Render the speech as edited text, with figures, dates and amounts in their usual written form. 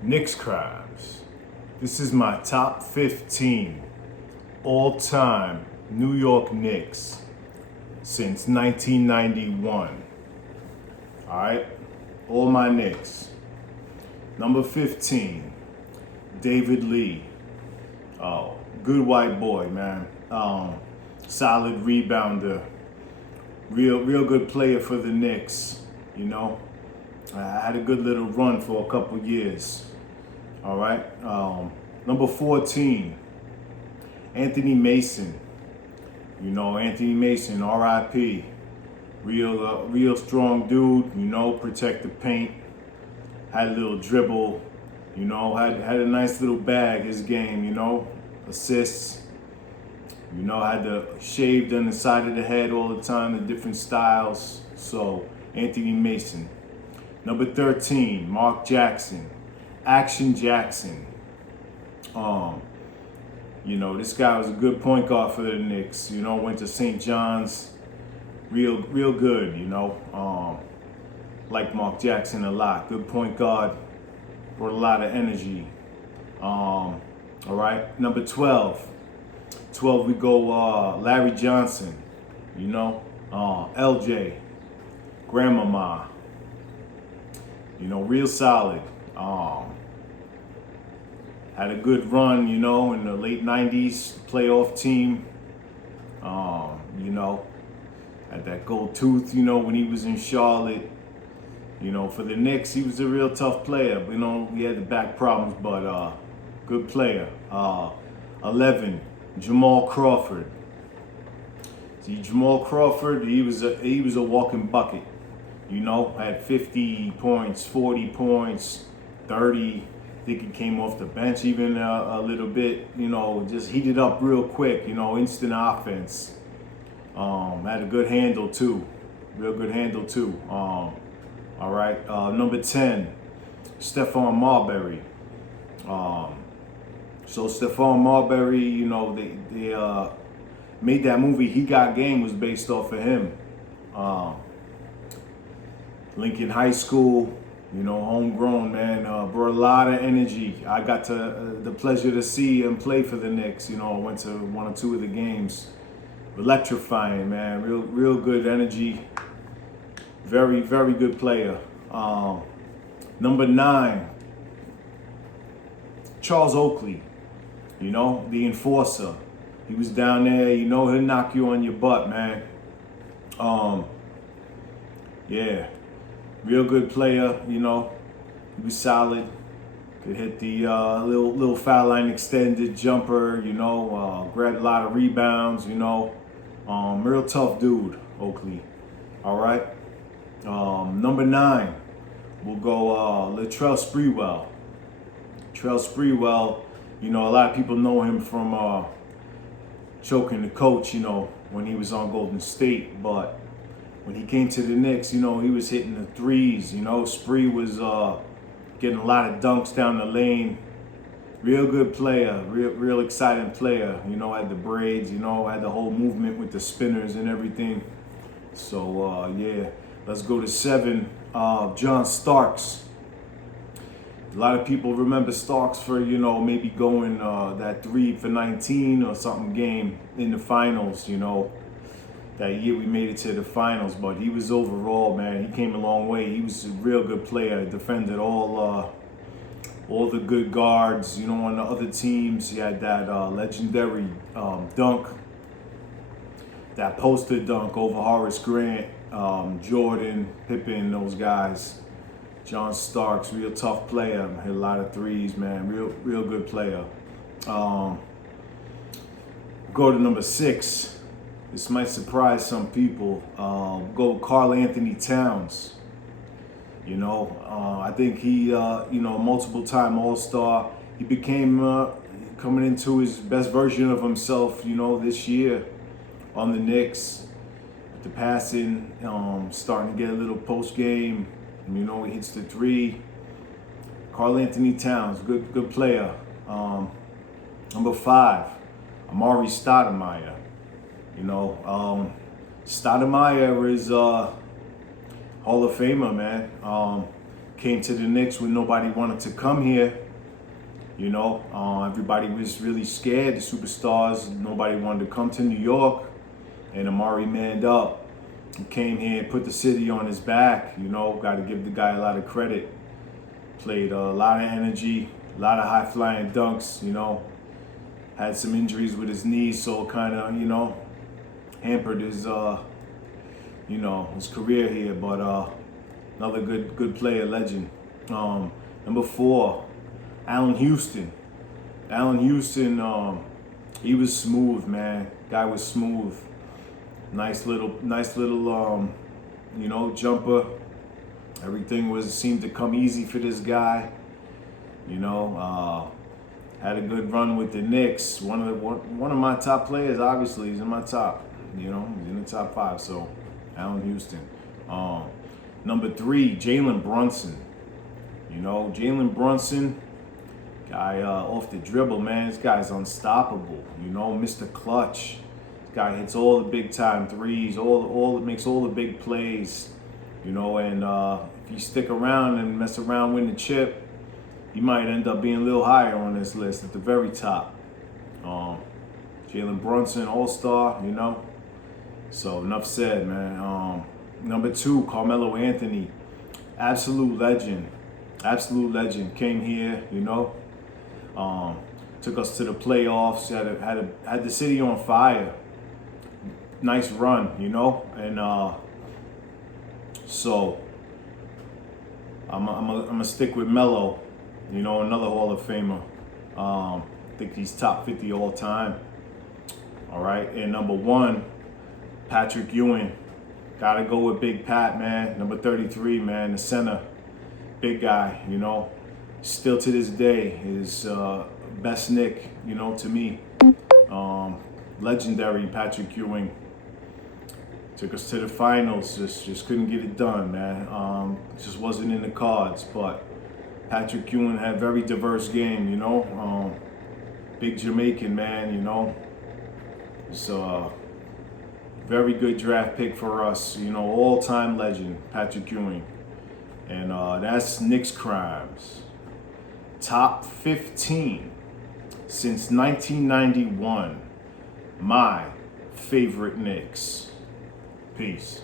Knicks crimes. This is my top 15 all-time New York Knicks since 1991. All right, all my Knicks. Number 15, David Lee. Oh, good white boy, man. Solid rebounder. Real good player for the Knicks. You know, I had a good little run for a couple years. All right. Number 14, Anthony Mason. You know, Anthony Mason, R.I.P. Real strong dude. You know, protect the paint. Had a little dribble. You know, had a nice little bag. His game. You know, assists. You know, had the shaved on the side of the head all the time, the different styles. So, Anthony Mason. Number 13, Mark Jackson. Action Jackson. You know, this guy was a good point guard for the Knicks. You know, went to St. John's. Real good, you know. Like Mark Jackson a lot. Good point guard. Brought a lot of energy. All right. Number 12. 12, we go Larry Johnson. You know. LJ. Grandmama. You know, real solid. Had a good run, you know, in the late 90s, playoff team. You know, had that gold tooth, you know, when he was in Charlotte. You know, for the Knicks, he was a real tough player. You know, he had the back problems, but good player. 11, Jamal Crawford. See, Jamal Crawford, he was a walking bucket. You know, had 50 points, 40 points, 30. I think he came off the bench even a little bit. You know, just heated up real quick. You know, instant offense. Had a good handle too. Real good handle too. All right. Number 10, Stephon Marbury. So Stephon Marbury, you know, they made that movie. He Got Game was based off of him. Lincoln High School, you know, homegrown, man. Brought a lot of energy. I got the pleasure to see him play for the Knicks. You know, I went to one or two of the games. Electrifying, man. Real good energy. Very good player. Number 9, Charles Oakley. You know, the enforcer. He was down there. You know, he'll knock you on your butt, man. Yeah. Real good player, you know. He was solid. Could hit the little foul line extended jumper, you know. Grabbed a lot of rebounds, you know. Real tough dude, Oakley. All right. Number 9, we'll go Latrell Sprewell. Latrell Sprewell, you know, a lot of people know him from choking the coach, you know, when he was on Golden State, but when he came to the Knicks, you know, he was hitting the threes. You know, Spree was getting a lot of dunks down the lane. Real good player, real exciting player. You know, had the braids, you know, had the whole movement with the spinners and everything. So, yeah, let's go to 7, John Starks. A lot of people remember Starks for, you know, maybe going that 3 for 19 or something game in the finals, you know. That year we made it to the finals, but he was overall, man, he came a long way. He was a real good player, defended all the good guards, you know, on the other teams. He had that legendary dunk, that poster dunk over Horace Grant, Jordan, Pippen, those guys. John Starks, real tough player, hit a lot of threes, man, real good player. Go to number 6. This might surprise some people. Go Karl Anthony Towns. You know, I think he, you know, multiple-time All-Star. He became coming into his best version of himself, you know, this year on the Knicks. With the passing, starting to get a little post-game. You know, he hits the 3. Karl Anthony Towns, good player. Number 5, Amari Stoudemire. You know, Stoudemire is Hall of Famer, man. Came to the Knicks when nobody wanted to come here. You know, everybody was really scared. The superstars, nobody wanted to come to New York. And Amari manned up. He came here and put the city on his back. You know, got to give the guy a lot of credit. Played a lot of energy, a lot of high-flying dunks, you know. Had some injuries with his knees, so kind of, you know, hampered his, you know, his career here. But another good player, legend. Number 4, Allen Houston. Allen Houston, he was smooth, man. Guy was smooth. Nice little, you know, jumper. Everything seemed to come easy for this guy. You know, had a good run with the Knicks. One of my top players, obviously, he's in my top. You know, he's in the top 5. So, Allen Houston. Number 3, Jalen Brunson. You know, Jalen Brunson, guy off the dribble, man. This guy's unstoppable. You know, Mr. Clutch. This guy hits all the big time threes. Makes all the big plays. You know, and if you stick around and mess around, win the chip, he might end up being a little higher on this list at the very top. Jalen Brunson, all-star, you know. So enough said, man. Number 2, Carmelo Anthony, absolute legend. Absolute legend. Came here, you know. Took us to the playoffs. Had the city on fire. Nice run, you know. And so I'm gonna stick with Melo. You know, another Hall of Famer. I think he's top 50 all time. All right, and number 1, Patrick Ewing. Gotta go with Big Pat, man. Number 33, man, the center. Big guy, you know. Still to this day, his best Knick, you know, to me. Legendary Patrick Ewing. Took us to the finals, just couldn't get it done, man. Just wasn't in the cards, but Patrick Ewing had a very diverse game, you know. Big Jamaican, man, you know. It's a very good draft pick for us, you know, all-time legend, Patrick Ewing. And that's Knicks Crimes. Top 15 since 1991. My favorite Knicks. Peace.